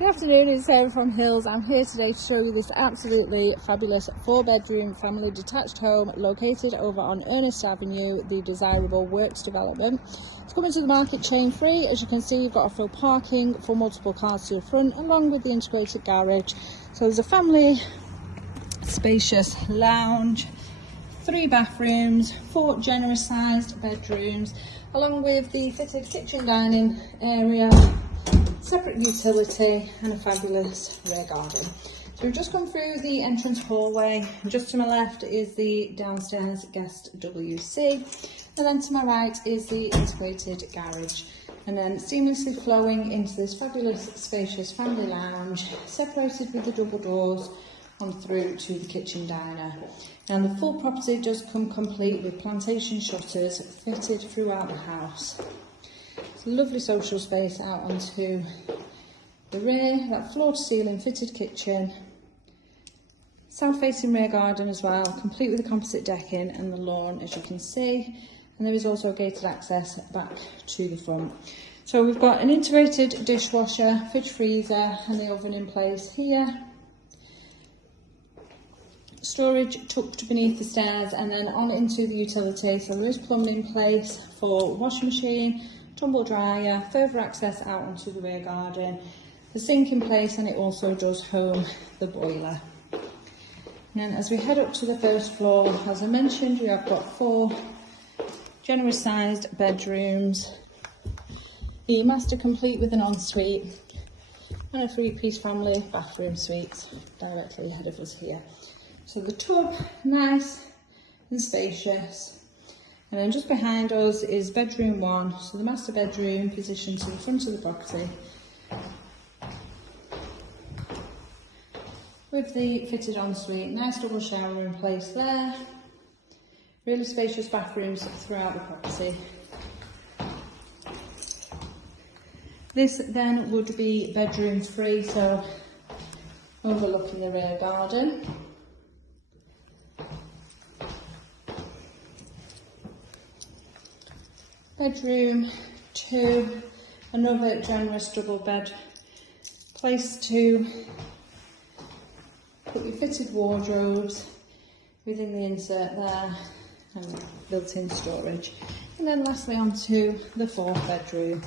Good afternoon, it's Sarah from Hills. I'm here today to show you this absolutely fabulous 4-bedroom family detached home located over on Ernest Avenue, the desirable works development. It's coming to the market chain free. As you can see, you've got off-road parking for multiple cars to the front along with the integrated garage. So there's a family spacious lounge, 3 bathrooms, 4 generous sized bedrooms, along with the fitted kitchen dining area, separate utility and a fabulous rear garden. So we've just come through the entrance hallway, and just to my left is the downstairs guest WC, and then to my right is the integrated garage, and then seamlessly flowing into this fabulous spacious family lounge, separated with the double doors on through to the kitchen diner. And the full property does come complete with plantation shutters fitted throughout the house. It's a lovely social space out onto the rear, that floor to ceiling fitted kitchen, south facing rear garden as well, complete with the composite decking and the lawn, as you can see. And there is also gated access back to the front. So we've got an integrated dishwasher, fridge freezer and the oven in place here. Storage tucked beneath the stairs and then on into the utility. So there is plumbing in place for washing machine, tumble dryer, further access out onto the rear garden, the sink in place, and it also does home the boiler. And then as we head up to the first floor, as I mentioned, we have got 4 generous sized bedrooms, the master complete with an ensuite, and a 3-piece family bathroom suite directly ahead of us here. So the tub, nice and spacious. And then just behind us is bedroom 1, so the master bedroom positioned to the front of the property, with the fitted ensuite, nice double shower in place there, really spacious bathrooms throughout the property. This then would be bedroom 3, so overlooking the rear garden. Bedroom 2, another generous double bed, place to put your fitted wardrobes within the insert there and built-in storage. And then lastly onto the 4th bedroom,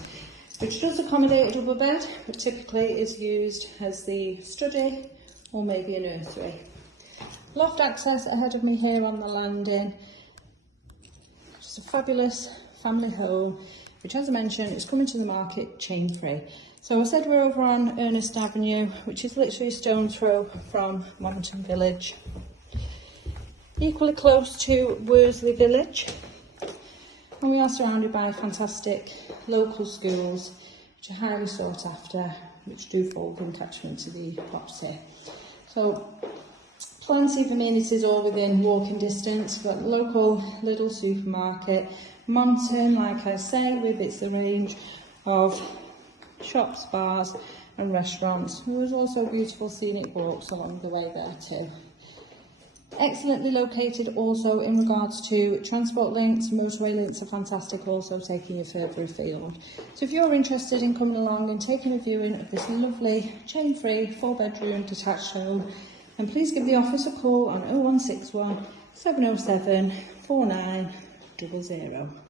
which does accommodate a double bed but typically is used as the study or maybe a nursery. Loft access ahead of me here on the landing. Just a fabulous family home, which, as I mentioned, is coming to the market chain free. So I said we're over on Ernest Avenue, which is literally a stone's throw from Monton Village. Equally close to Worsley Village, and we are surrounded by fantastic local schools, which are highly sought after, which do fall in catchment to the property. So plenty of amenities all within walking distance. We've got the local Lidl supermarket, Monton, like I say, with its range of shops, bars and restaurants. There's also beautiful scenic walks along the way there too. Excellently located also in regards to transport links. Motorway links are fantastic, also taking you further afield. So if you're interested in coming along and taking a viewing of this lovely chain-free 4-bedroom detached home, then please give the office a call on 0161 707 4900.